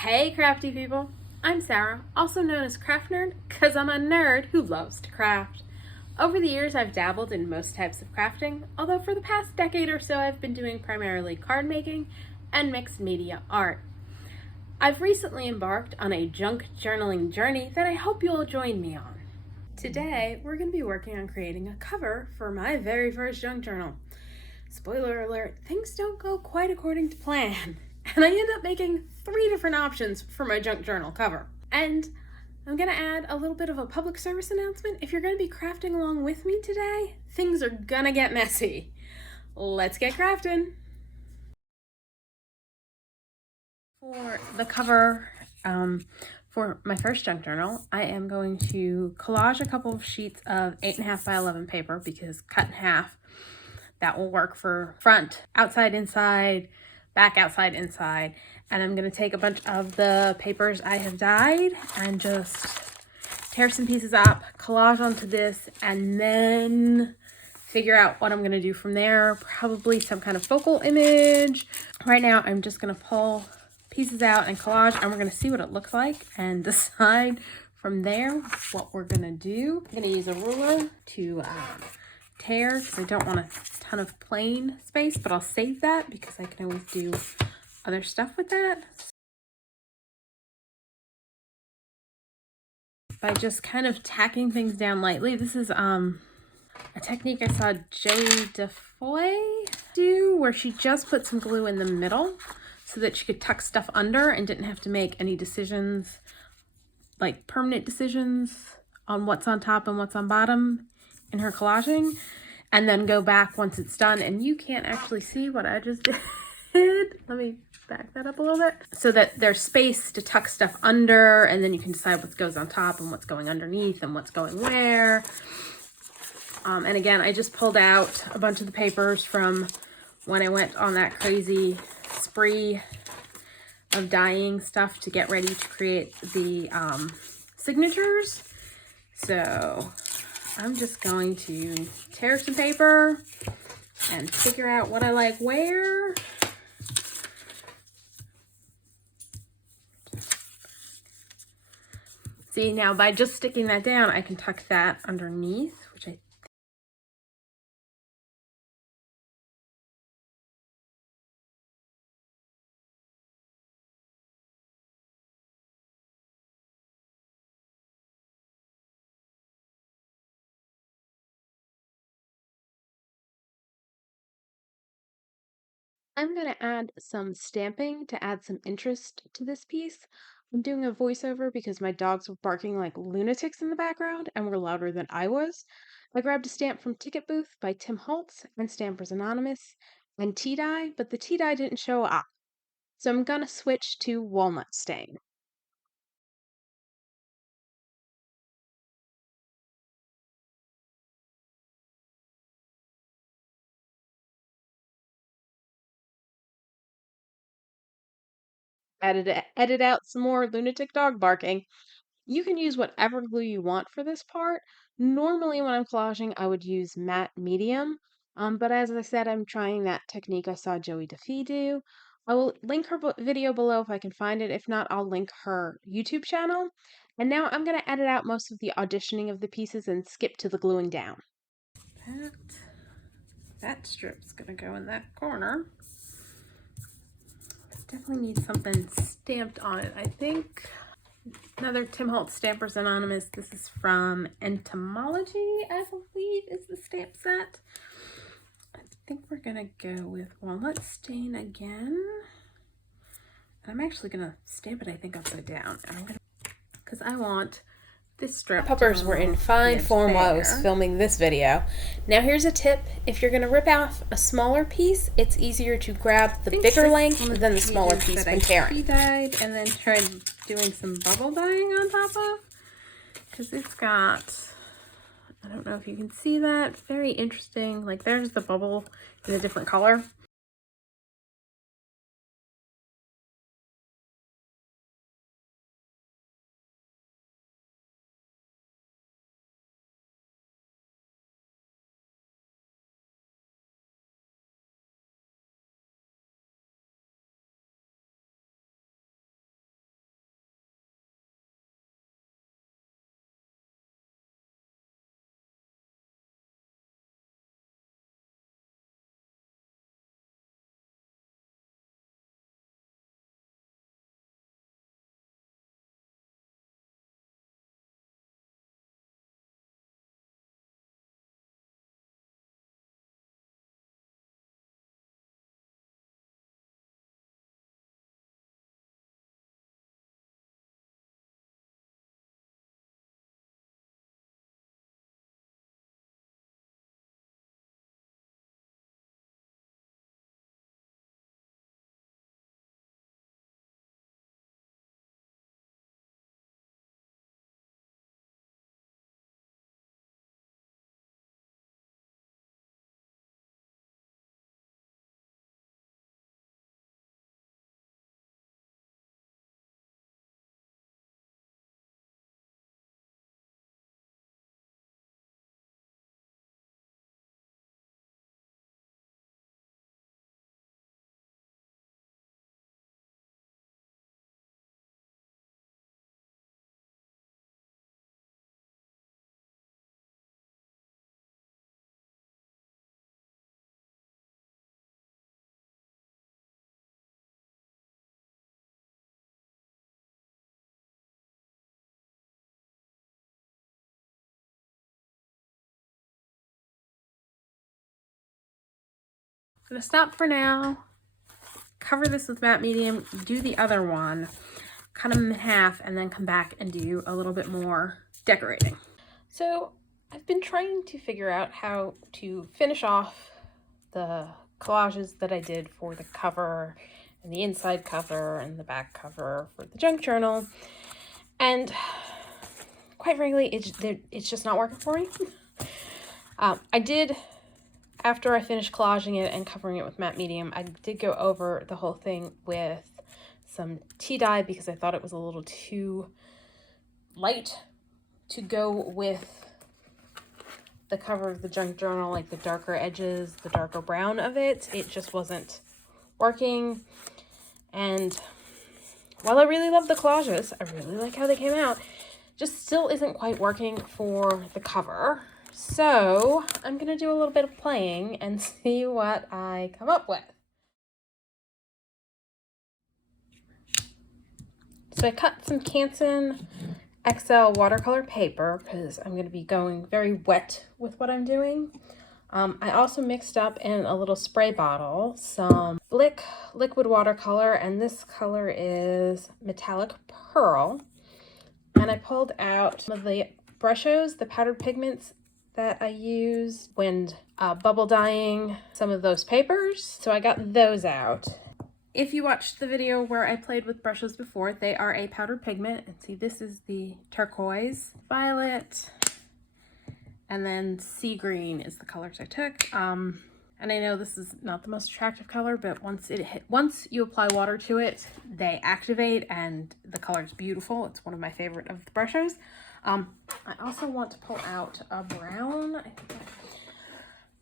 Hey crafty people, I'm Sarah, also known as Craft Nerd, because I'm a nerd who loves to craft. Over the years I've dabbled in most types of crafting, although for the past decade or so I've been doing primarily card making and mixed media art. I've recently embarked on a junk journaling journey that I hope you'll join me on. Today we're going to be working on creating a cover for my very first junk journal. Spoiler alert, things don't go quite according to plan. And I end up making 3 different options for my junk journal cover. And I'm gonna add a little bit of a public service announcement. If you're gonna be crafting along with me today, things are gonna get messy. Let's get crafting. For the cover for my first junk journal, I am going to collage a couple of sheets of 8.5 by 11 paper because cut in half, that will work for front, outside, inside, back, outside, inside. And I'm going to take a bunch of the papers I have dyed and just tear some pieces up, collage onto this, and then figure out what I'm going to do from there. Probably some kind of focal image. Right now, I'm just going to pull pieces out and collage, and we're going to see what it looks like and decide from there what we're going to do. I'm going to use a ruler to tear because I don't want a ton of plain space, but I'll save that because I can always do other stuff with that. By just kind of tacking things down lightly. This is a technique I saw Joey DeFoy do where she just put some glue in the middle so that she could tuck stuff under and didn't have to make any decisions, like permanent decisions on what's on top and what's on bottom in her collaging, and then go back once it's done. And you can't actually see what I just did. Let me back that up a little bit so that there's space to tuck stuff under, and then you can decide what goes on top and what's going underneath and what's going where. And again, I just pulled out a bunch of the papers from when I went on that crazy spree of dyeing stuff to get ready to create the signatures. So I'm just going to tear some paper and figure out what I like where. See, now by just sticking that down, I can tuck that underneath, which I'm going to add some stamping to add some interest to this piece. I'm doing a voiceover because my dogs were barking like lunatics in the background and were louder than I was. I grabbed a stamp from Ticket Booth by Tim Holtz and Stampers Anonymous and tea dye, but the tea dye didn't show up. So I'm going to switch to Walnut Stain. Edit out some more lunatic dog barking. You can use whatever glue you want for this part. Normally when I'm collaging, I would use matte medium, but as I said, I'm trying that technique I saw Joey DeFee do. I will link her video below if I can find it. If not, I'll link her YouTube channel. And now I'm going to edit out most of the auditioning of the pieces and skip to the gluing down. That strip's going to go in that corner. Definitely need something stamped on it, I think. Another Tim Holtz Stampers Anonymous. This is from Entomology, I believe, is the stamp set. I think we're going to go with Walnut Stain again. And I'm actually going to stamp it, I think, upside down. And I'm going to, because I want this strip. Puppers were in fine form while I was filming this video. Now here's a tip. If you're going to rip off a smaller piece, it's easier to grab the bigger length than the smaller piece when tearing. I dyed and then tried doing some bubble dyeing on top of, because it's got, I don't know if you can see that, very interesting, like there's the bubble in a different color. gonna stop for now, cover this with matte medium, do the other one, cut them in half, and then come back and do a little bit more decorating. So I've been trying to figure out how to finish off the collages that I did for the cover and the inside cover and the back cover for the junk journal, and quite frankly it's just not working for me. I did, after I finished collaging it and covering it with matte medium, I did go over the whole thing with some tea dye because I thought it was a little too light to go with the cover of the junk journal, like the darker edges, the darker brown of it. It just wasn't working. And while I really love the collages, I really like how they came out, just still isn't quite working for the cover. So I'm gonna do a little bit of playing and see what I come up with. So I cut some Canson XL watercolor paper because I'm going to be going very wet with what I'm doing. I also mixed up in a little spray bottle some Blick liquid watercolor, and this color is Metallic Pearl. And I pulled out some of the brushos, the powdered pigments that I used when bubble dyeing some of those papers. So I got those out. If you watched the video where I played with brushes before, they are a powdered pigment. And see, this is the Turquoise, Violet, and then Sea Green is the colors I took. And I know this is not the most attractive color, but once you apply water to it, they activate and the color is beautiful. It's one of my favorite of the brushes. I also want to pull out a brown.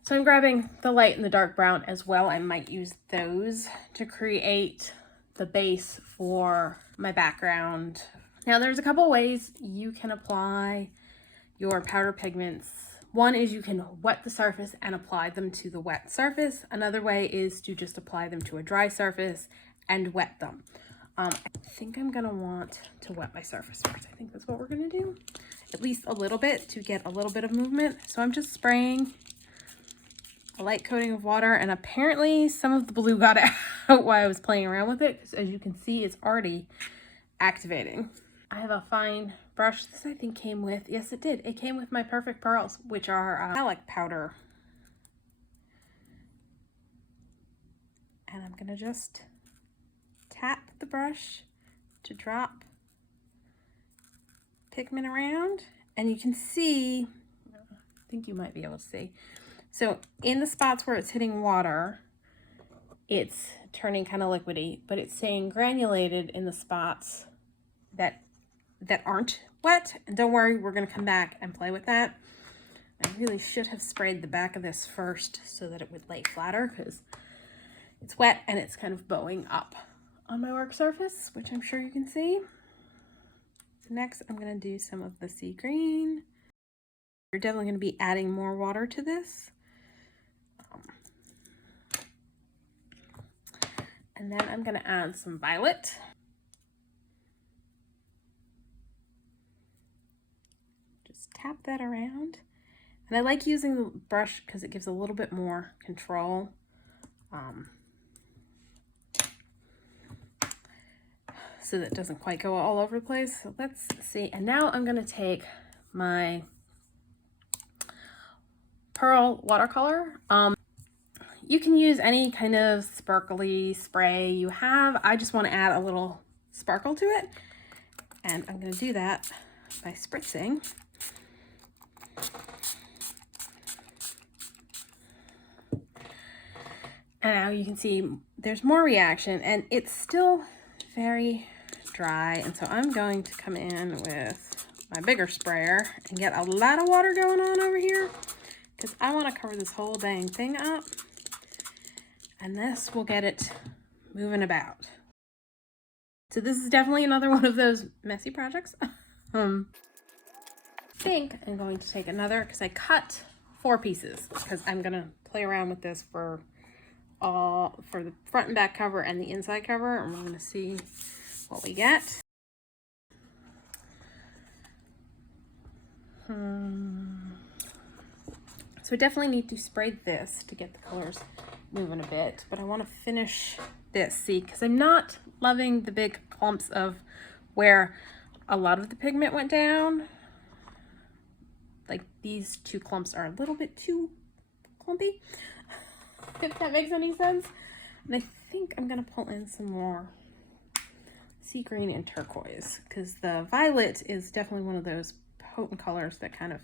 So I'm grabbing the light and the dark brown as well. I might use those to create the base for my background. Now there's a couple ways you can apply your powder pigments. One is you can wet the surface and apply them to the wet surface. Another way is to just apply them to a dry surface and wet them. I think I'm gonna want to wet my surface first. I think that's what we're gonna do. At least a little bit to get a little bit of movement. So I'm just spraying a light coating of water, and apparently some of the blue got out while I was playing around with it, because as you can see, it's already activating. I have a fine brush. This I think came with, yes it did. It came with my Perfect Pearls, which are metallic powder. And I'm gonna just tap the brush to drop pigment around, and you can see, I think you might be able to see, so in the spots where it's hitting water, it's turning kind of liquidy, but it's staying granulated in the spots that aren't wet. And don't worry, we're going to come back and play with that. I really should have sprayed the back of this first so that it would lay flatter, because it's wet and it's kind of bowing up on my work surface, which I'm sure you can see. Next, I'm going to do some of the sea green. You're definitely going to be adding more water to this. And then I'm going to add some violet. Just tap that around. And I like using the brush because it gives a little bit more control. So that it doesn't quite go all over the place. So let's see. And now I'm going to take my Pearl watercolor. You can use any kind of sparkly spray you have. I just want to add a little sparkle to it. And I'm going to do that by spritzing. And now you can see there's more reaction, and it's still very dry. And so I'm going to come in with my bigger sprayer and get a lot of water going on over here, because I want to cover this whole dang thing up. And this will get it moving about. So this is definitely another one of those messy projects. I think I'm going to take another, because I cut 4 pieces, because I'm going to play around with this for the front and back cover and the inside cover, and we're going to see what we get. So I definitely need to spray this to get the colors moving a bit, but I want to finish this. See, because I'm not loving the big clumps of where a lot of the pigment went down. Like these two clumps are a little bit too clumpy, if that makes any sense. And I think I'm going to pull in some more sea green and turquoise, because the violet is definitely one of those potent colors that kind of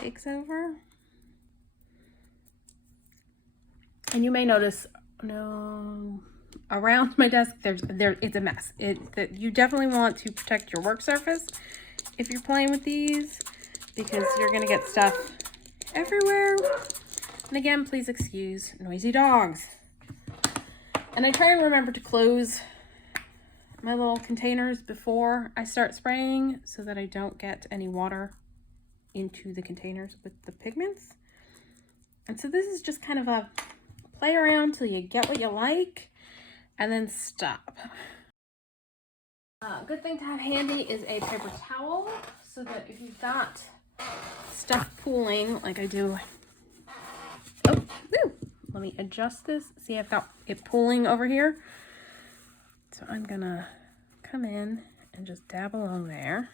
takes over. And you may notice, no, around my desk, it's a mess. You definitely want to protect your work surface if you're playing with these, because you're gonna get stuff everywhere. And again, please excuse noisy dogs. And I try and remember to close my little containers before I start spraying so that I don't get any water into the containers with the pigments. And so this is just kind of a play around till you get what you like and then stop. Good thing to have handy is a paper towel, so that if you've got stuff pooling like I do. Oh, woo! Let me adjust this. See, I've got it pooling over here. So I'm gonna come in and just dab along there.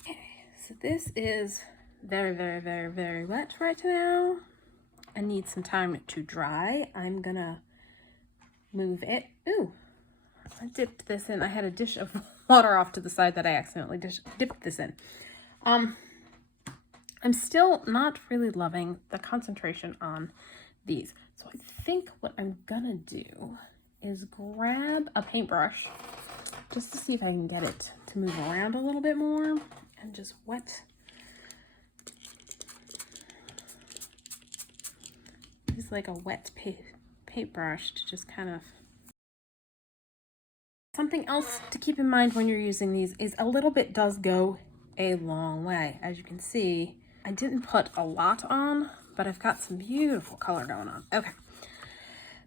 Okay, so this is very, very, very, very wet right now. I need some time to dry. I'm gonna move it. Ooh, I dipped this in. I had a dish of water off to the side that I accidentally dipped this in. I'm still not really loving the concentration on these. So I think what I'm gonna do is grab a paintbrush just to see if I can get it to move around a little bit more and just wet. Use like a wet paintbrush to just kind of. Something else to keep in mind when you're using these is a little bit does go a long way. As you can see, I didn't put a lot on, but I've got some beautiful color going on. Okay.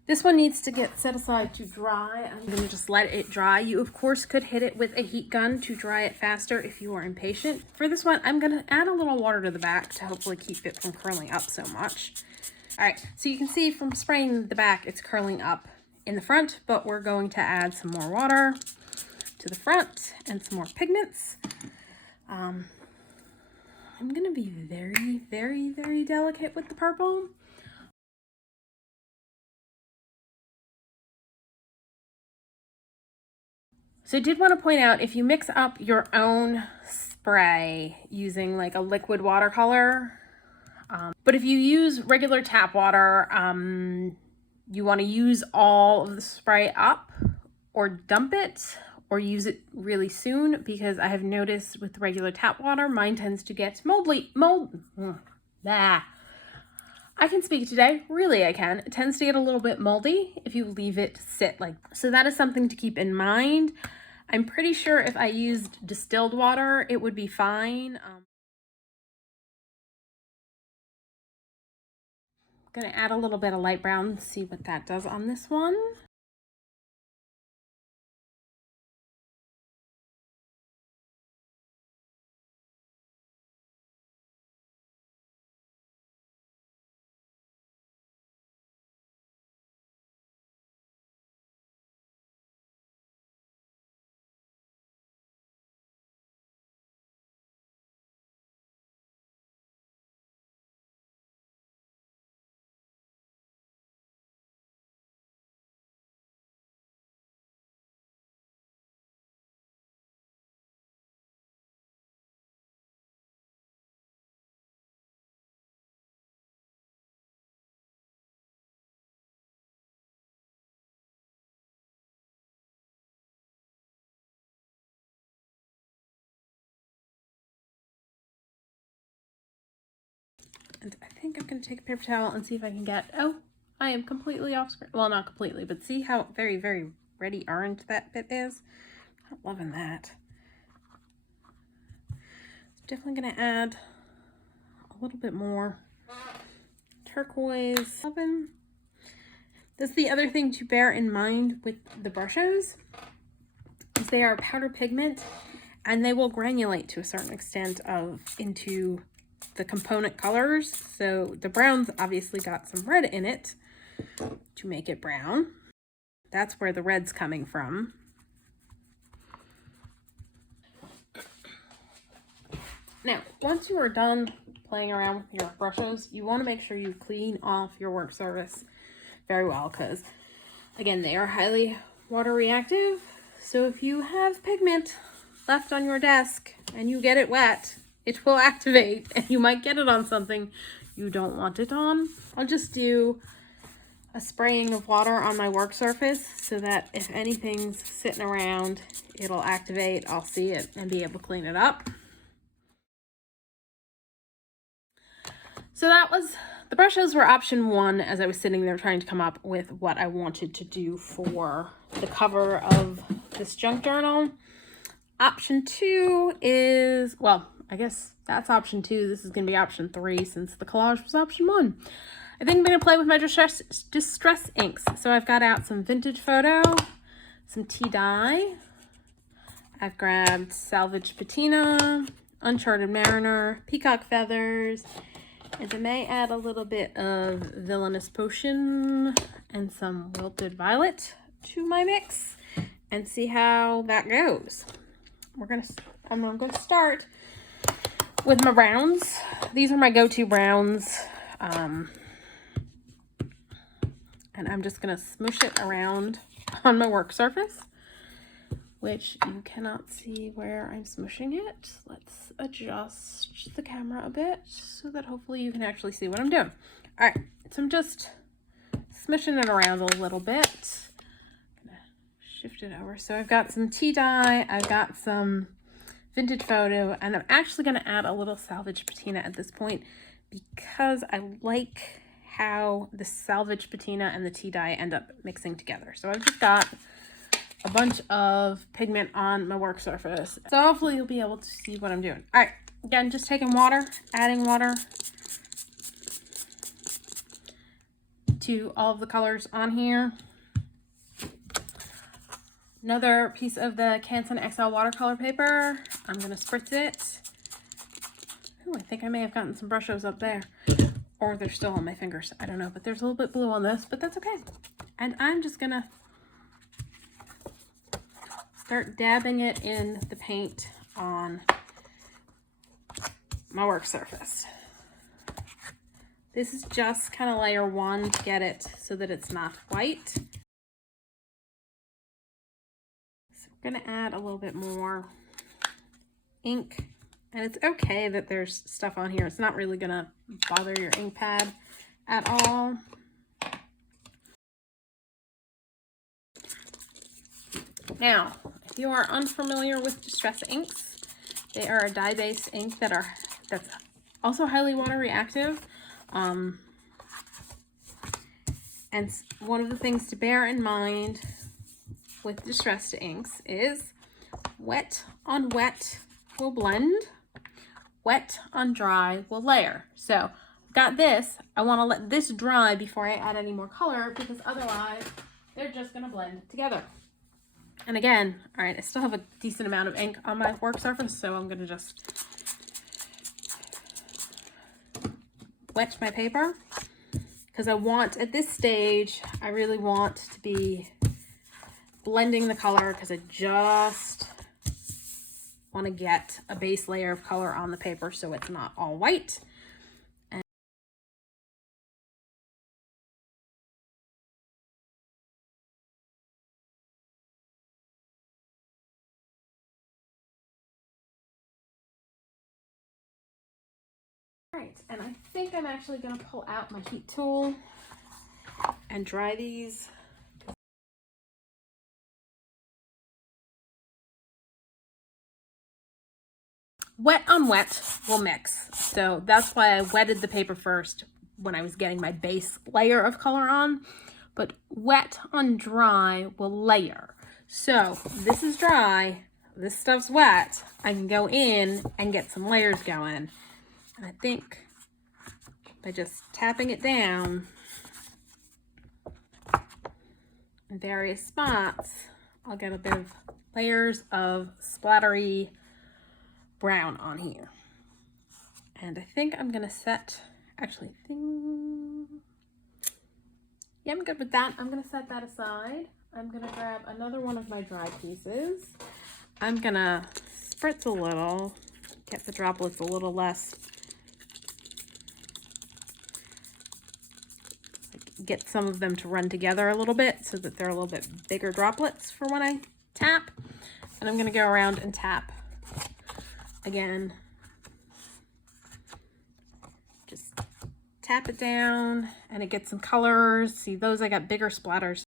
This one needs to get set aside to dry. I'm going to just let it dry. You, of course, could hit it with a heat gun to dry it faster if you are impatient. For this one, I'm going to add a little water to the back to hopefully keep it from curling up so much. All right, so you can see from spraying the back, it's curling up in the front, but we're going to add some more water to the front and some more pigments. I'm going to be very, very, very delicate with the purple. So I did want to point out, if you mix up your own spray using like a liquid watercolor, but if you use regular tap water, you want to use all of the spray up or dump it or use it really soon, because I have noticed with regular tap water, mine tends to get I can speak today. Really, I can. It tends to get a little bit moldy if you leave it sit like. So that is something to keep in mind. I'm pretty sure if I used distilled water, it would be fine. I'm gonna add a little bit of light brown, see what that does on this one. And I think I'm going to take a paper towel and see if I can get, oh, I am completely off screen. Well, not completely, but see how very, very reddy orange that bit is? Not loving that. Definitely going to add a little bit more turquoise. That's the other thing to bear in mind with the brushes, is they are powder pigment and they will granulate to a certain extent into the component colors. So the brown's obviously got some red in it to make it brown. That's where the red's coming from. Now, once you are done playing around with your brushes, you want to make sure you clean off your work surface very well, because again, they are highly water reactive. So if you have pigment left on your desk and you get it wet, it will activate and you might get it on something you don't want it on. I'll just do a spraying of water on my work surface so that if anything's sitting around, it'll activate, I'll see it and be able to clean it up. So that was, the brushes were option 1 as I was sitting there trying to come up with what I wanted to do for the cover of this junk journal. Option 2 is, well, I guess that's option 2. This is going to be option 3 since the collage was option 1. I think I'm going to play with my distress inks. So I've got out some Vintage Photo, some tea dye. I've grabbed Salvaged Patina, Uncharted Mariner, Peacock Feathers, and I may add a little bit of Villenous Potion and some Wilted Violet to my mix and see how that goes. I'm gonna start with my browns. These are my go-to browns. And I'm just gonna smoosh it around on my work surface, which you cannot see where I'm smooshing it. Let's adjust the camera a bit so that hopefully you can actually see what I'm doing. All right, so I'm just smooshing it around a little bit. I'm gonna shift it over. So I've got some tea dye, I've got some Vintage Photo, and I'm actually gonna add a little Salvaged Patina at this point because I like how the Salvaged Patina and the tea dye end up mixing together. So I've just got a bunch of pigment on my work surface. So hopefully you'll be able to see what I'm doing. All right, again, just taking water, adding water to all of the colors on here. Another piece of the Canson XL watercolor paper. I'm gonna spritz it. Oh, I think I may have gotten some brush strokes up there. Or they're still on my fingers. I don't know, but there's a little bit blue on this, but that's okay. And I'm just gonna start dabbing it in the paint on my work surface. This is just kind of layer 1 to get it so that it's not white. So we're gonna add a little bit more ink. And it's okay that there's stuff on here. It's not really gonna bother your ink pad at all. Now, if you are unfamiliar with distress inks, they are a dye-based ink that's also highly water reactive. And one of the things to bear in mind with distressed inks is wet on wet will blend. Wet on dry will layer. So got this. I want to let this dry before I add any more color because otherwise they're just going to blend together. And again, all right, I still have a decent amount of ink on my work surface, so I'm going to just wet my paper because I want, at this stage, I really want to be blending the color because I just want to get a base layer of color on the paper so it's not all white. All right, and I think I'm actually going to pull out my heat tool and dry these. Wet on wet will mix. So that's why I wetted the paper first when I was getting my base layer of color on. But wet on dry will layer. So this is dry, this stuff's wet. I can go in and get some layers going. And I think by just tapping it down in various spots, I'll get a bit of layers of splattery brown on here. And I think I'm gonna set, actually, yeah, I'm good with that. I'm gonna set that aside. I'm gonna grab another one of my dry pieces. I'm gonna spritz a little, get the droplets a little less, get some of them to run together a little bit so that they're a little bit bigger droplets for when I tap. And I'm gonna go around and tap again. Just tap it down and it gets some colors. See those, I got bigger splatters.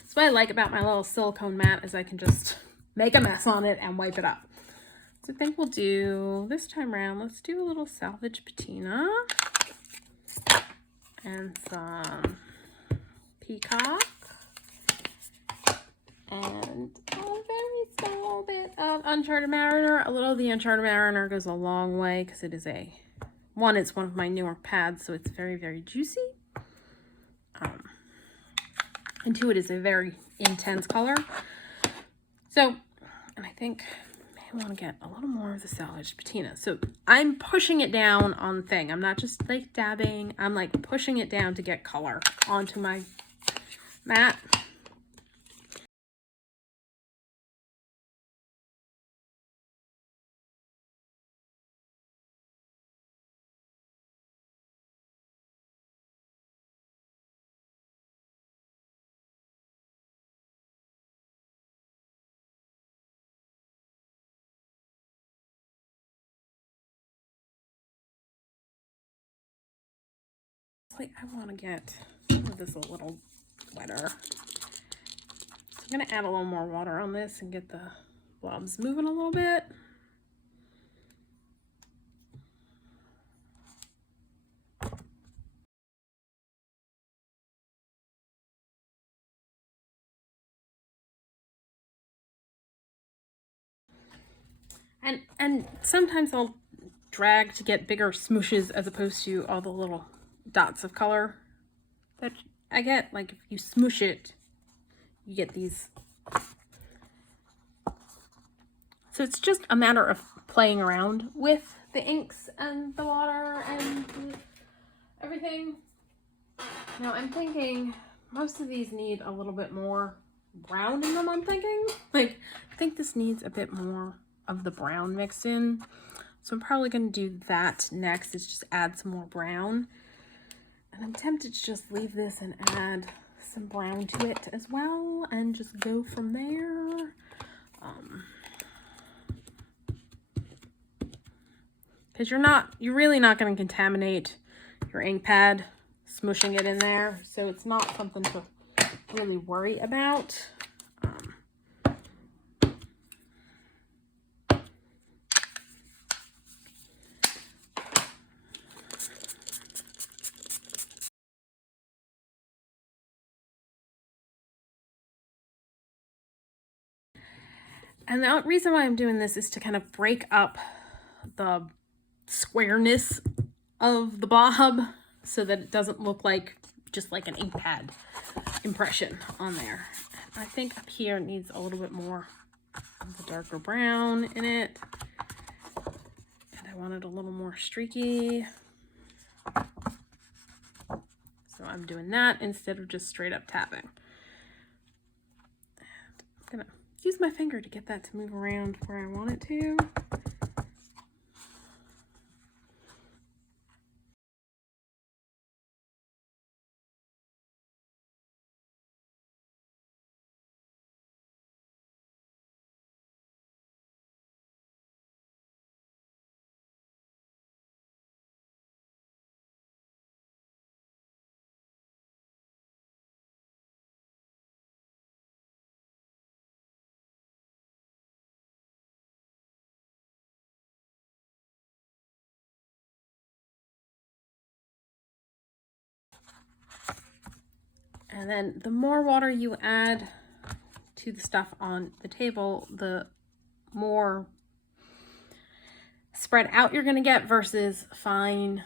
That's what I like about my little silicone mat is I can just make a mess on it and wipe it up. So I think we'll do, this time around, let's do a little Salvaged Patina and some Peacock and a very small bit of Uncharted Mariner. A little of the Uncharted Mariner goes a long way because it is it's one of my newer pads, so it's very, very juicy. And two, it is a very intense color. So, and I think I want to get a little more of the Salvaged Patina. So I'm pushing it down on the thing. I'm not just like dabbing. I'm like pushing it down to get color onto my mat. Like I want to get this a little wetter. So I'm going to add a little more water on this and get the blobs moving a little bit. And sometimes I'll drag to get bigger smooshes as opposed to all the little dots of color that I get. Like if you smoosh it, you get these. So it's just a matter of playing around with the inks and the water and everything. Now I'm thinking most of these need a little bit more brown in them, I'm thinking. Like, I think this needs a bit more of the brown mixed in. So I'm probably going to do that next, is just add some more brown. And I'm tempted to just leave this and add some brown to it as well and just go from there. Because you're really not going to contaminate your ink pad smooshing it in there. So it's not something to really worry about. And the reason why I'm doing this is to kind of break up the squareness of the blob so that it doesn't look like just like an ink pad impression on there. I think up here it needs a little bit more of the darker brown in it. And I want it a little more streaky. So I'm doing that instead of just straight up tapping. And I'm gonna use my finger to get that to move around where I want it to. And then the more water you add to the stuff on the table, the more spread out you're going to get versus fine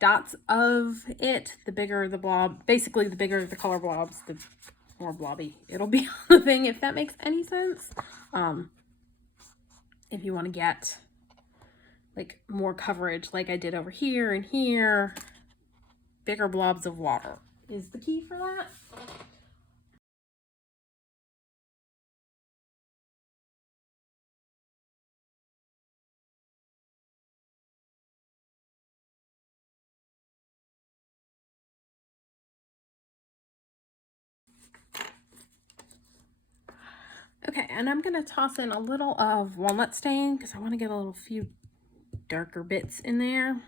dots of it, the bigger the blob. Basically, the bigger the color blobs, the more blobby it'll be on the thing, if that makes any sense. If you want to get like more coverage like I did over here and here, bigger blobs of water is the key for that. Okay, and I'm gonna toss in a little of Walnut Stain because I want to get a few darker bits in there.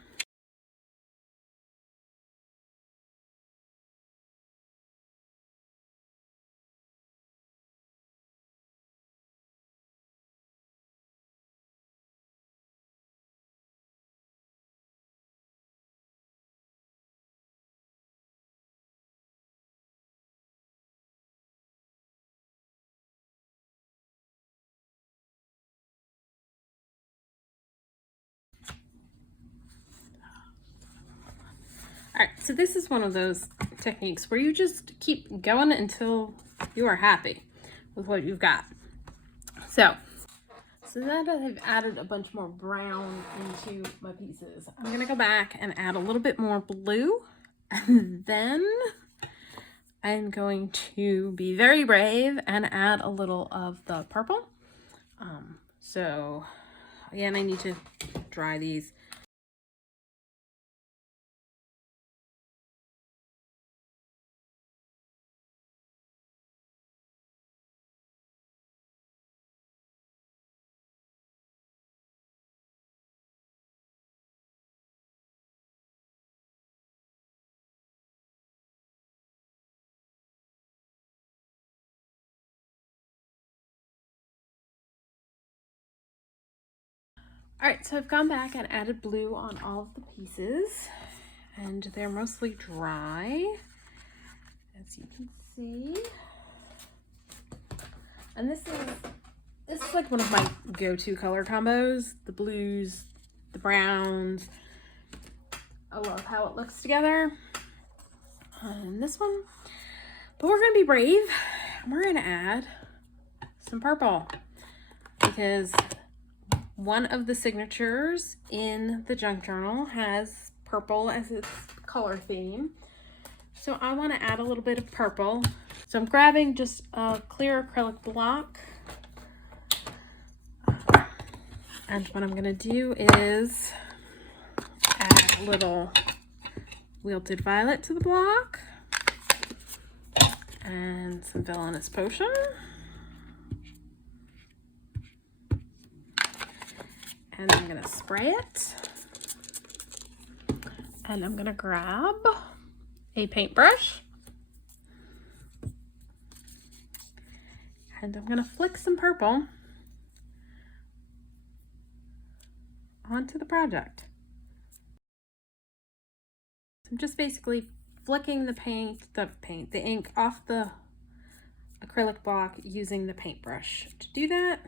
All right, so this is one of those techniques where you just keep going until you are happy with what you've got. So now that I've added a bunch more brown into my pieces, I'm gonna go back and add a little bit more blue, and then I'm going to be very brave and add a little of the purple. So again, I need to dry these. All right, so I've gone back and added blue on all of the pieces, and they're mostly dry, as you can see. And this is like one of my go-to color combos, the blues, the browns. I love how it looks together. And this one, but we're gonna be brave, and we're gonna add some purple, because one of the signatures in the junk journal has purple as its color theme. So I want to add a little bit of purple. So I'm grabbing just a clear acrylic block. And what I'm going to do is add a little Wilted Violet to the block. And some Villenous Potion. And I'm gonna spray it. And I'm gonna grab a paintbrush. And I'm gonna flick some purple onto the project. I'm just basically flicking the ink off the acrylic block using the paintbrush. To do that,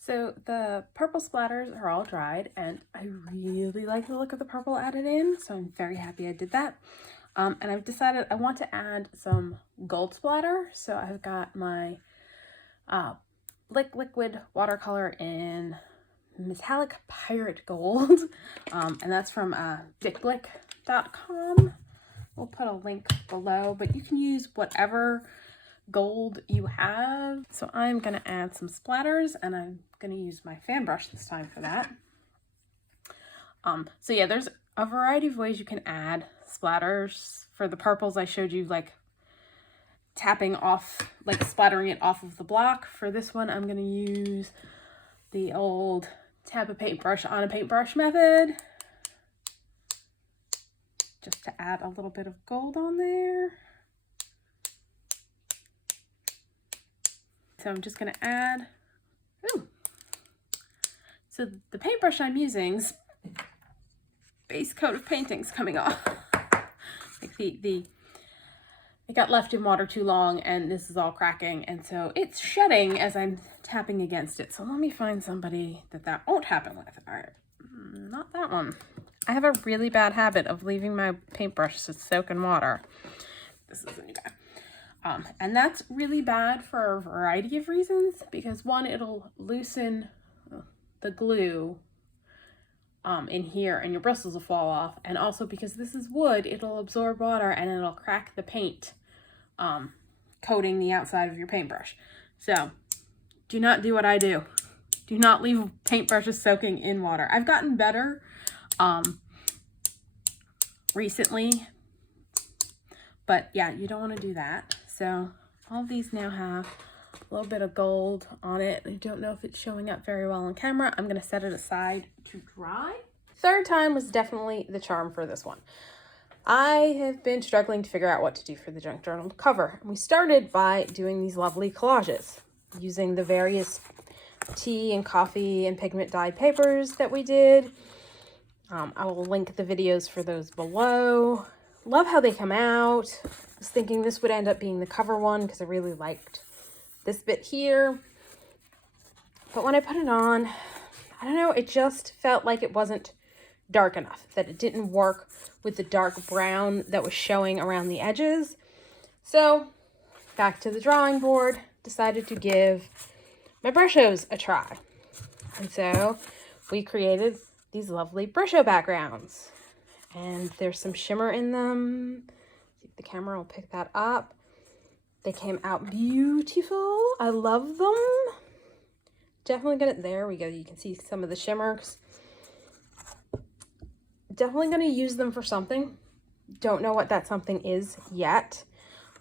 so the purple splatters are all dried, and I really like the look of the purple added in, so I'm very happy I did that. And I've decided I want to add some gold splatter, so I've got my liquid watercolor in Metallic Pirate Gold, and that's from dickblick.com. We'll put a link below, but you can use whatever gold you have. So I'm gonna add some splatters, and I'm gonna use my fan brush this time for that. So yeah, there's a variety of ways you can add splatters. For the purples, I showed you like tapping off, like splattering it off of the block. For this one, I'm gonna use the old tap a paintbrush on a paintbrush method, just to add a little bit of gold on there. So I'm just gonna add, ooh, So the paintbrush I'm using's base coat of painting's coming off. Like it got left in water too long and this is all cracking, and so it's shedding as I'm tapping against it. So let me find somebody that won't happen with. All right, not that one. I have a really bad habit of leaving my paintbrush to soak in water. This is a new guy. And that's really bad for a variety of reasons, because one, it'll loosen the glue in here and your bristles will fall off, and also because this is wood, it'll absorb water and it'll crack the paint coating the outside of your paintbrush. So do not do what I do. Do not leave paintbrushes soaking in water. I've gotten better recently, but yeah, you don't want to do that. So all of these now have a little bit of gold on it. I don't know if it's showing up very well on camera. I'm going to set it aside to dry. Third time was definitely the charm for this one. I have been struggling to figure out what to do for the junk journal cover. We started by doing these lovely collages using the various tea and coffee and pigment dyed papers that we did. I will link the videos for those below. Love how they come out. I was thinking this would end up being the cover one because I really liked this bit here. But when I put it on, I don't know, it just felt like it wasn't dark enough, that it didn't work with the dark brown that was showing around the edges. So back to the drawing board, decided to give my brushos a try. And so we created these lovely brusho backgrounds, and there's some shimmer in them. See if the camera will pick that up. They came out beautiful. I love them. Definitely gonna, there we go. You can see some of the shimmers. Definitely gonna use them for something. Don't know what that something is yet.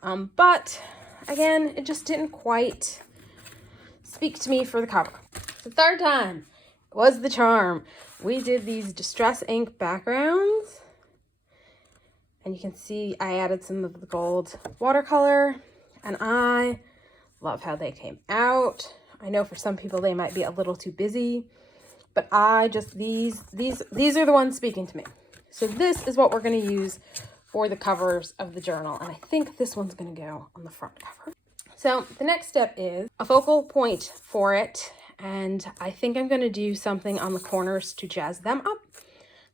But again, it just didn't quite speak to me for the cover. The third time was the charm. We did these distress ink backgrounds, and you can see I added some of the gold watercolor, and I love how they came out. I know for some people they might be a little too busy, but I just, these are the ones speaking to me. So this is what we're going to use for the covers of the journal, and I think this one's going to go on the front cover. So the next step is a focal point for it, and I think I'm going to do something on the corners to jazz them up.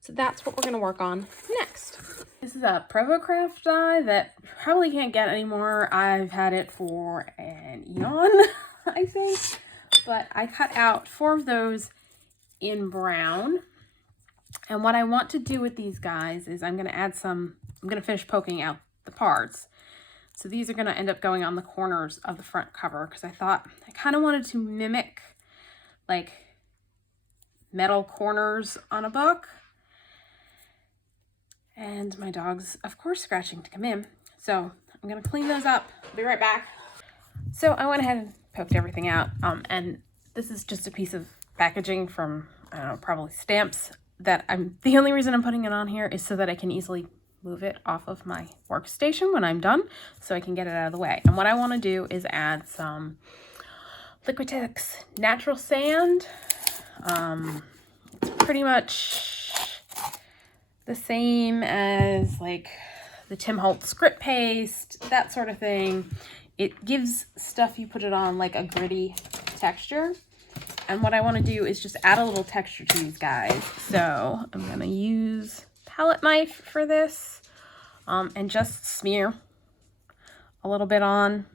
So that's what we're going to work on next. This is a Provocraft die that probably can't get anymore. I've had it for an eon, I think, but I cut out 4 of those in brown. And what I want to do with these guys is I'm going to add some, I'm going to finish poking out the parts. So these are going to end up going on the corners of the front cover, because I thought I kind of wanted to mimic like metal corners on a book. And my dog's, of course, scratching to come in. So I'm going to clean those up. I'll be right back. So I went ahead and poked everything out. And this is just a piece of packaging from, I don't know, probably stamps that the only reason I'm putting it on here is so that I can easily move it off of my workstation when I'm done, so I can get it out of the way. And what I want to do is add some Liquitex natural sand. It's pretty much the same as like the Tim Holtz script paste, that sort of thing. It gives stuff you put it on like a gritty texture. And what I want to do is just add a little texture to these guys. So I'm going to use palette knife for this and just smear a little bit on.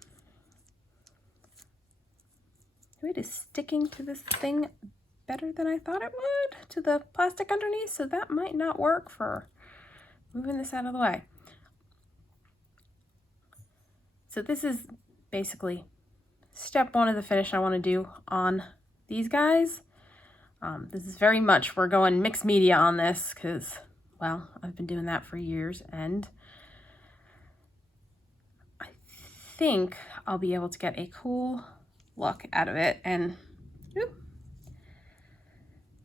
It is sticking to this thing better than I thought it would to the plastic underneath, so that might not work for moving this out of the way. So this is basically step 1 of the finish I want to do on these guys. This is very much, we're going mixed media on this because, well, I've been doing that for years, and I think I'll be able to get a cool look out of it. And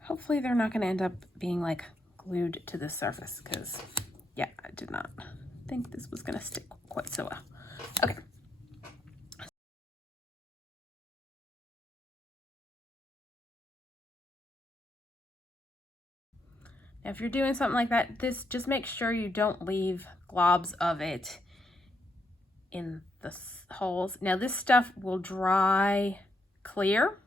hopefully they're not going to end up being like glued to the surface, because yeah, I did not think this was going to stick quite so well. Okay. Now, if you're doing something like that, this just make sure you don't leave globs of it in the holes. Now, this stuff will dry clear.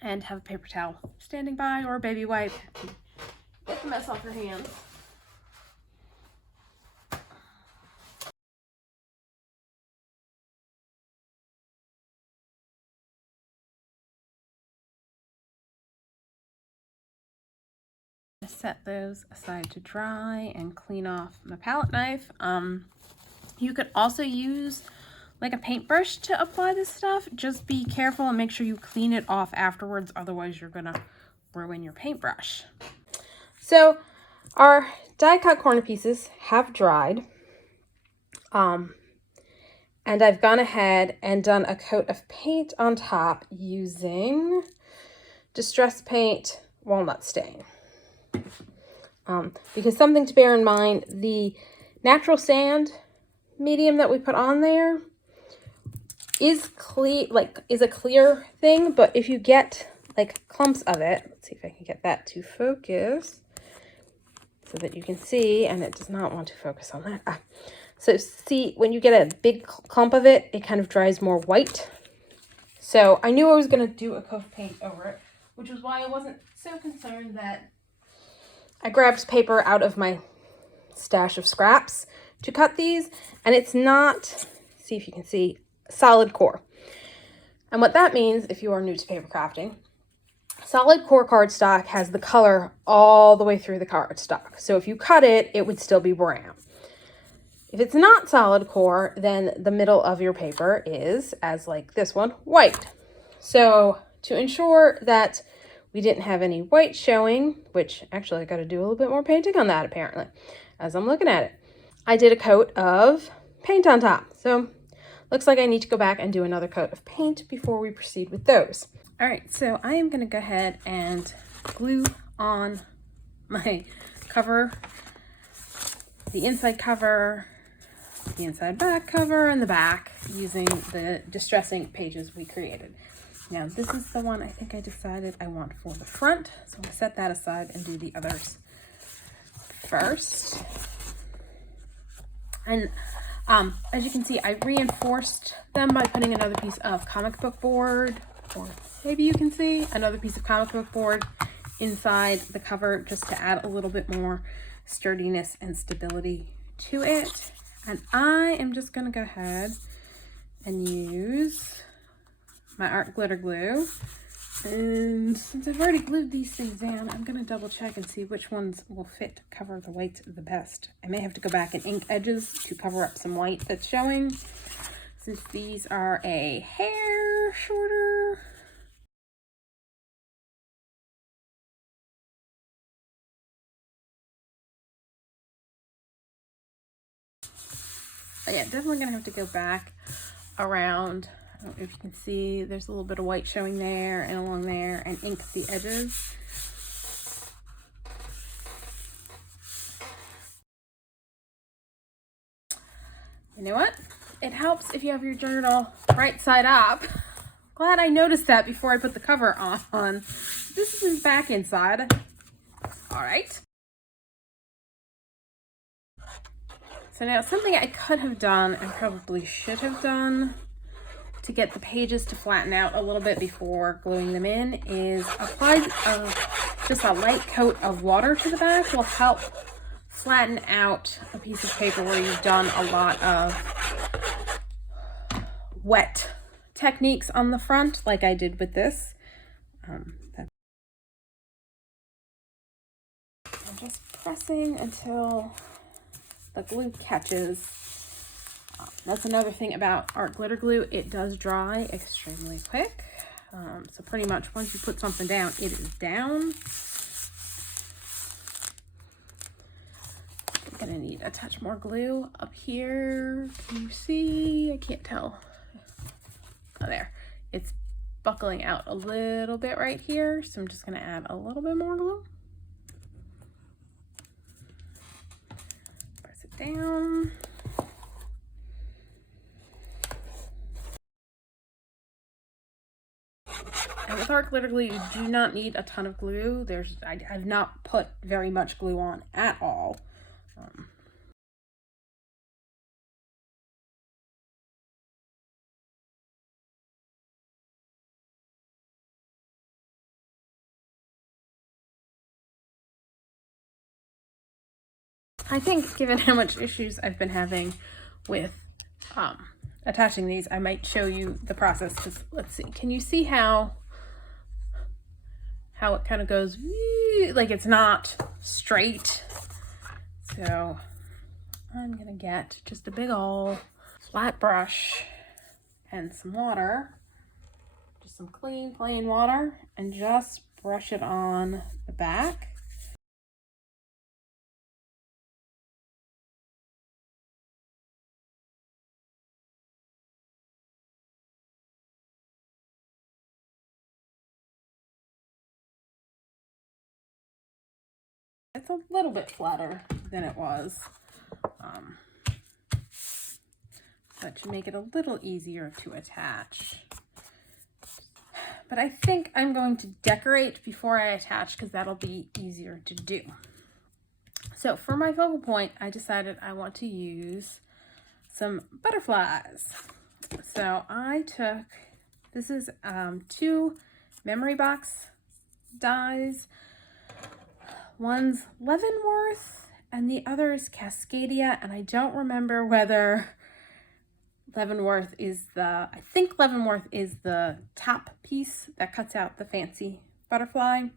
And have a paper towel standing by or a baby wipe to get the mess off your hands. Set those aside to dry and clean off my palette knife. You could also use like a paintbrush to apply this stuff. Just be careful and make sure you clean it off afterwards, otherwise you're gonna ruin your paintbrush. So our die cut corner pieces have dried. And I've gone ahead and done a coat of paint on top using Distress Paint Walnut Stain. Because something to bear in mind, the natural sand medium that we put on there is a clear thing, but if you get like clumps of it, let's see if I can get that to focus so that you can see, and it does not want to focus on that. So see, when you get a big clump of it, it kind of dries more white. So I knew I was going to do a coat of paint over it, which was why I wasn't so concerned that I grabbed paper out of my stash of scraps to cut these, and it's not, see if you can see, solid core. And what that means, if you are new to paper crafting, solid core cardstock has the color all the way through the cardstock. So if you cut it, it would still be brown. If it's not solid core, then the middle of your paper is, as like this one, white. So to ensure that we didn't have any white showing, which actually I got to do a little bit more painting on that apparently, as I'm looking at it, I did a coat of paint on top. So looks like I need to go back and do another coat of paint before we proceed with those. All right, so I am going to go ahead and glue on my cover, the inside cover, the inside back cover, and the back using the distressing pages we created. Now this is the one I think I decided I want for the front, so I'm going to set that aside and do the others first. And as you can see, I reinforced them by putting another piece of comic book board, or maybe you can see another piece of comic book board inside the cover just to add a little bit more sturdiness and stability to it. And I am just going to go ahead and use my art glitter glue. And since I've already glued these things down, I'm going to double check and see which ones will fit to cover the white the best. I may have to go back and ink edges to cover up some white that's showing, since these are a hair shorter. But yeah, definitely going to have to go back around. I don't know if you can see, there's a little bit of white showing there and along there, and ink the edges. You know what? It helps if you have your journal right side up. Glad I noticed that before I put the cover on. This is back inside. All right. So now something I could have done and probably should have done to get the pages to flatten out a little bit before gluing them in is apply just a light coat of water to the back. Will help flatten out a piece of paper where you've done a lot of wet techniques on the front, like I did with this. I'm just pressing until the glue catches. That's another thing about art glitter glue. It does dry extremely quick. So pretty much once you put something down, it is down. I'm gonna need a touch more glue up here. Can you see? I can't tell. Oh, there. It's buckling out a little bit right here. So I'm just gonna add a little bit more glue. Press it down. with art glitter glue, you do not need a ton of glue. I've not put very much glue on at all. I think given how much issues I've been having with attaching these, I might show you the process. Because let's see, can you see how it kind of goes, like it's not straight? So I'm gonna get just a big old flat brush and some water, just some clean plain water, and just brush it on the back. It's a little bit flatter than it was, but to make it a little easier to attach. But I think I'm going to decorate before I attach because that'll be easier to do. So for my focal point, I decided I want to use some butterflies. So I took, this is 2 memory box dies. One's Leavenworth and the other is Cascadia, and I don't remember whether Leavenworth is I think Leavenworth is the top piece that cuts out the fancy butterfly,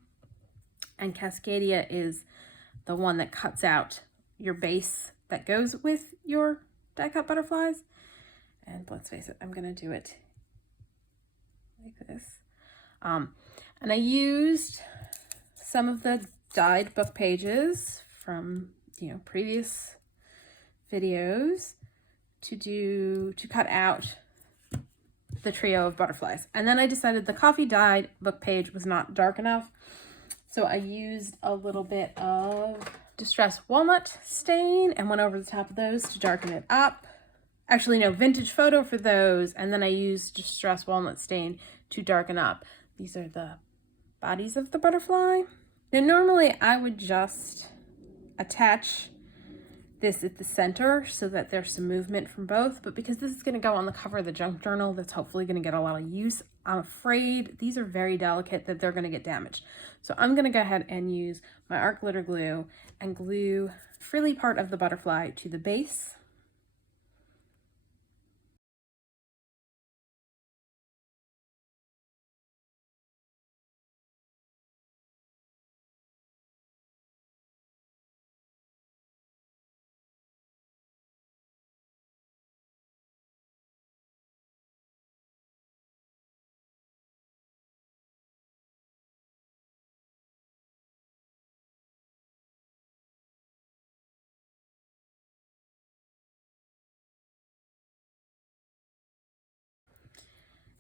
and Cascadia is the one that cuts out your base that goes with your die cut butterflies. And let's face it, I'm gonna do it like this. And I used some of the dyed book pages from, you know, previous videos to cut out the trio of butterflies. And then I decided the coffee dyed book page was not dark enough, so I used a little bit of Distress Walnut Stain and went over the top of those to darken it up. Actually, no, Vintage Photo for those, and then I used Distress Walnut Stain to darken up. These are the bodies of the butterfly. Now, normally I would just attach this at the center so that there's some movement from both, but because this is going to go on the cover of the junk journal that's hopefully going to get a lot of use, I'm afraid these are very delicate that they're going to get damaged. So I'm going to go ahead and use my art glitter glue and glue the frilly part of the butterfly to the base.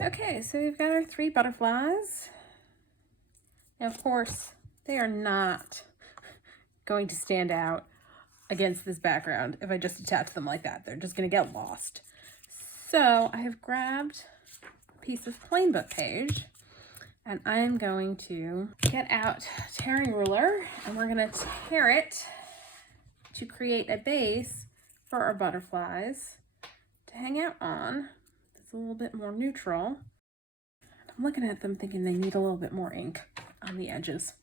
Okay, so we've got our 3 butterflies. Now, of course, they are not going to stand out against this background if I just attach them like that. They're just going to get lost. So I have grabbed a piece of plain book page, and I'm going to get out a tearing ruler, and we're going to tear it to create a base for our butterflies to hang out on. It's a little bit more neutral. I'm looking at them thinking they need a little bit more ink on the edges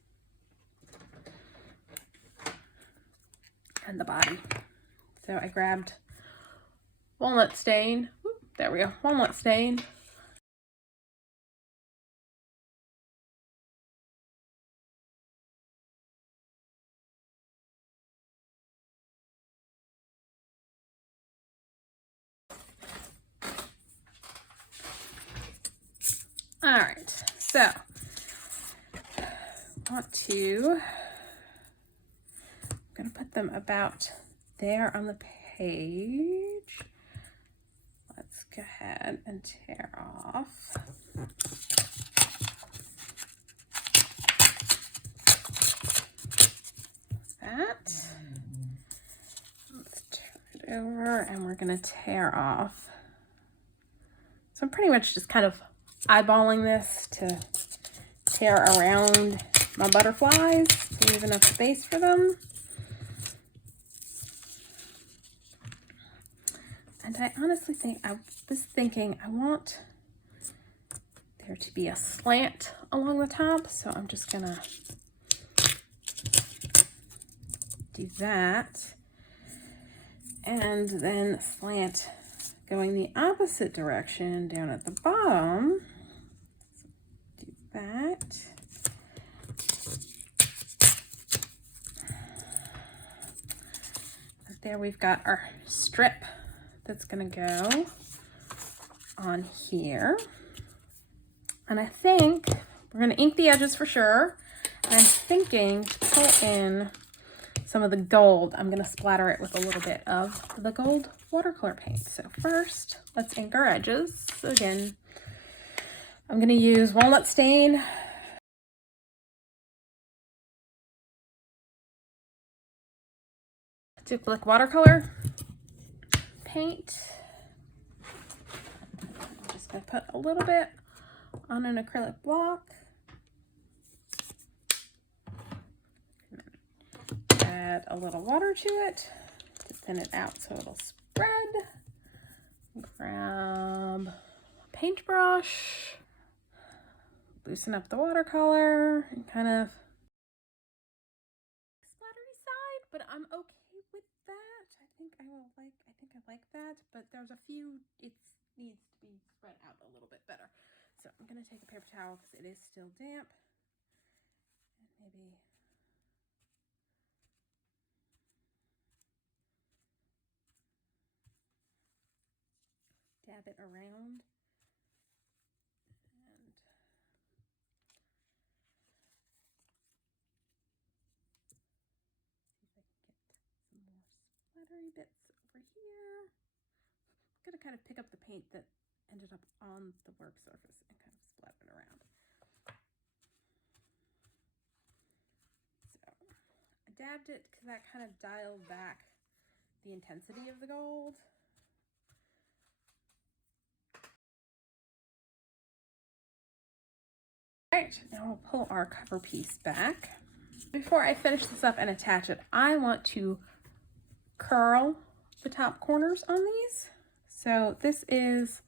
and the body. So I grabbed Walnut Stain. Ooh, there we go, Walnut Stain. All right, so I'm gonna put them about there on the page. Let's go ahead and tear off. That. Let's turn it over and we're gonna tear off. So I'm pretty much just kind of eyeballing this to hair around my butterflies to leave enough space for them. And I honestly think, I was thinking I want there to be a slant along the top, so I'm just gonna do that. And then slant going the opposite direction down at the bottom. So do that. There we've got our strip that's gonna go on here. And I think we're gonna ink the edges for sure. And I'm thinking to pull in some of the gold. I'm gonna splatter it with a little bit of the gold watercolor paint. So first, let's ink our edges. So again, I'm gonna use Walnut Stain. Duplicate watercolor paint. I'm just gonna put a little bit on an acrylic block. Add a little water to it to thin it out so it'll spread. Grab a paintbrush, loosen up the watercolor, and kind of splattery side, but I'm okay with that. I think I like that, but there's a few, it needs to be spread out a little bit better. So I'm gonna take a paper towel because it is still damp, and maybe dab it around, and see if I can get some more splattery bits over here. I'm gonna kind of pick up the paint that ended up on the work surface and kind of splatter it around. So I dabbed it because that kind of dialed back the intensity of the gold. All right, now we'll pull our cover piece back. Before I finish this up and attach it, I want to curl the top corners on these. So this is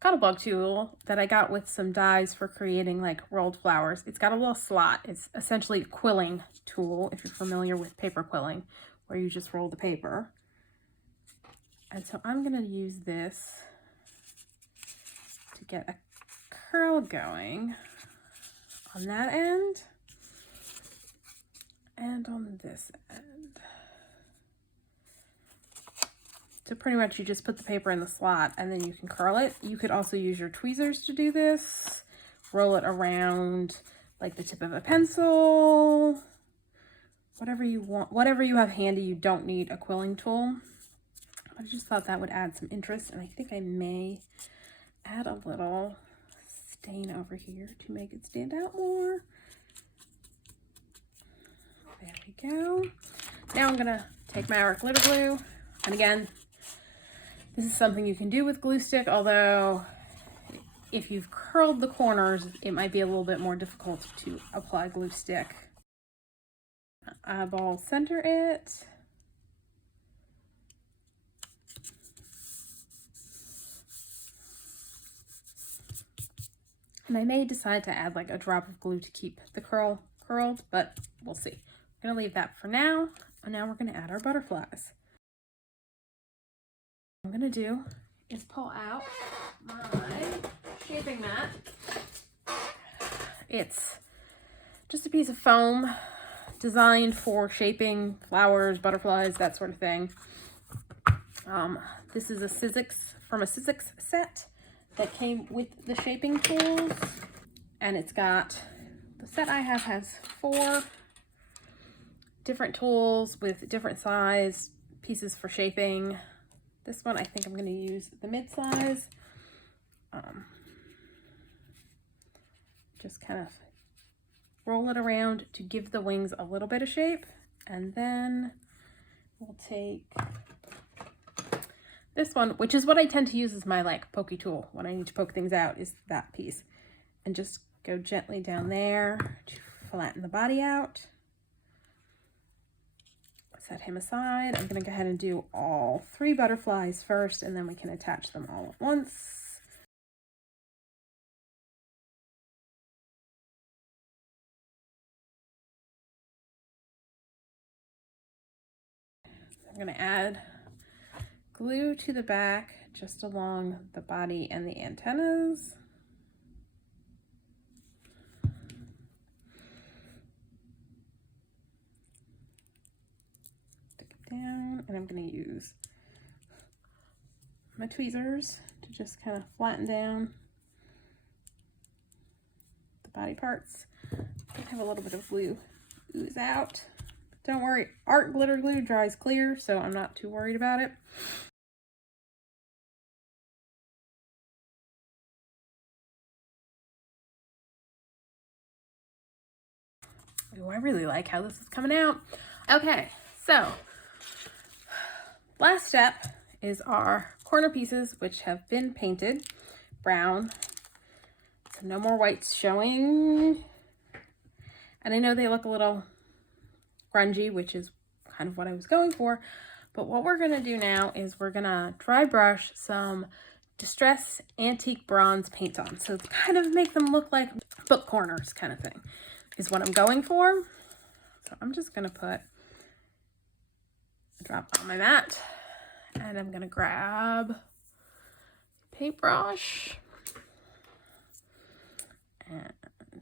cotton bug tool that I got with some dies for creating like rolled flowers. It's got a little slot. It's essentially a quilling tool, if you're familiar with paper quilling, where you just roll the paper. And so I'm gonna use this to get a curl going on that end and on this end. So pretty much you just put the paper in the slot and then you can curl it. You could also use your tweezers to do this. Roll it around like the tip of a pencil, whatever you want, whatever you have handy. You don't need a quilling tool. I just thought that would add some interest, and I think I may add a little stain over here to make it stand out more. There we go. Now I'm gonna take my acrylic glitter glue, and again, this is something you can do with glue stick, although if you've curled the corners, it might be a little bit more difficult to apply glue stick. Eyeball center it. And I may decide to add like a drop of glue to keep the curl curled, but we'll see. I'm gonna leave that for now. And now we're gonna add our butterflies. What I'm gonna do is pull out my shaping mat. It's just a piece of foam designed for shaping flowers, butterflies, that sort of thing. This is a Sizzix, from a Sizzix set that came with the shaping tools, and it's got, the set I have has 4 different tools with different size pieces for shaping. This one I think I'm going to use the mid-size. Just kind of roll it around to give the wings a little bit of shape, and then we'll take this one, which is what I tend to use as my like pokey tool when I need to poke things out, is that piece, and just Go gently down there to flatten the body out. Set him aside. I'm going to go ahead and do all 3 butterflies first, and then we can attach them all at once. I'm going to add glue to the back just along the body and the antennas. Down, and I'm going to use my tweezers to just kind of flatten down the body parts. I have a little bit of glue ooze out. Don't worry, art glitter glue dries clear, so I'm not too worried about it. Oh, I really like how this is coming out. Okay, so last step is our corner pieces, which have been painted brown. So no more whites showing. And I know they look a little grungy, which is kind of what I was going for. But what we're gonna do now is we're gonna dry brush some Distress Antique Bronze paint on. So to kind of make them look like book corners kind of thing is what I'm going for. So I'm just gonna put a drop on my mat. And I'm gonna grab a paintbrush, and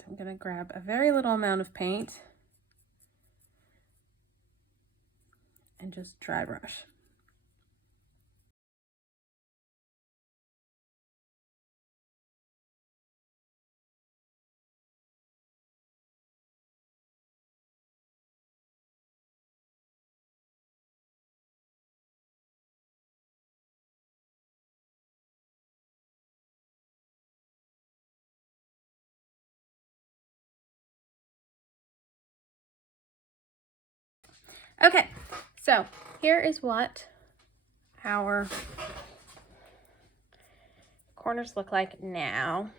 I'm gonna grab a very little amount of paint and just dry brush. Okay, so here is what our corners look like now.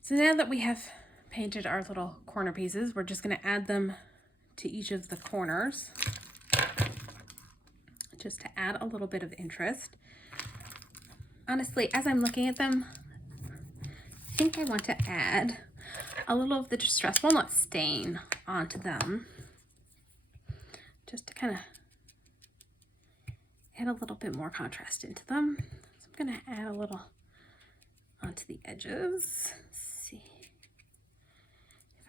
So now that we have painted our little corner pieces, we're just going to add them to each of the corners just to add a little bit of interest. Honestly, as I'm looking at them, I think I want to add a little of the Distressed Walnut Stain onto them, just to kind of add a little bit more contrast into them. So I'm going to add a little onto the edges. Let's see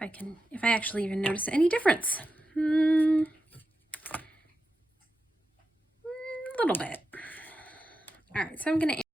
if I actually even notice any difference. A little bit. All right, so I'm going to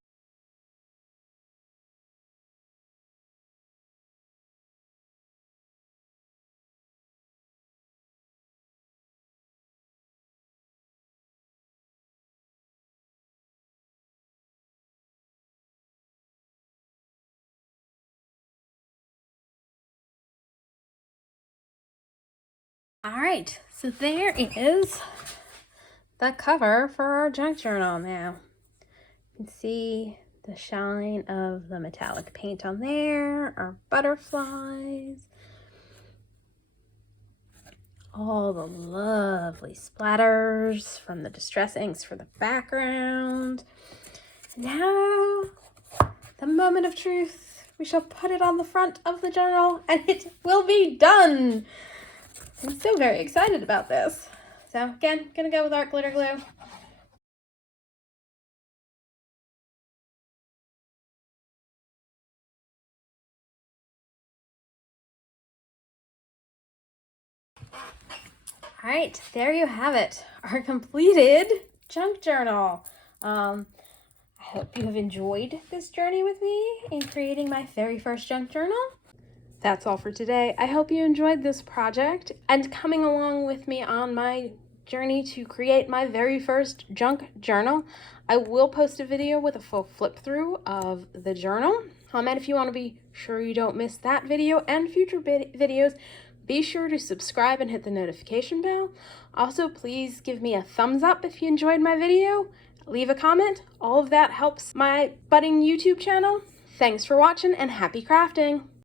All right, so there is the cover for our junk journal now. You can see the shine of the metallic paint on there, our butterflies, all the lovely splatters from the Distress inks for the background. Now, the moment of truth. We shall put it on the front of the journal and it will be done. I'm so very excited about this. So again, gonna go with art glitter glue. All right, there you have it, our completed junk journal. I hope you have enjoyed this journey with me in creating my very first junk journal. That's all for today. I hope you enjoyed this project and coming along with me on my journey to create my very first junk journal. I will post a video with a full flip through of the journal. And if you want to be sure you don't miss that video and future videos, be sure to subscribe and hit the notification bell. Also, please give me a thumbs up if you enjoyed my video. Leave a comment. All of that helps my budding YouTube channel. Thanks for watching and happy crafting!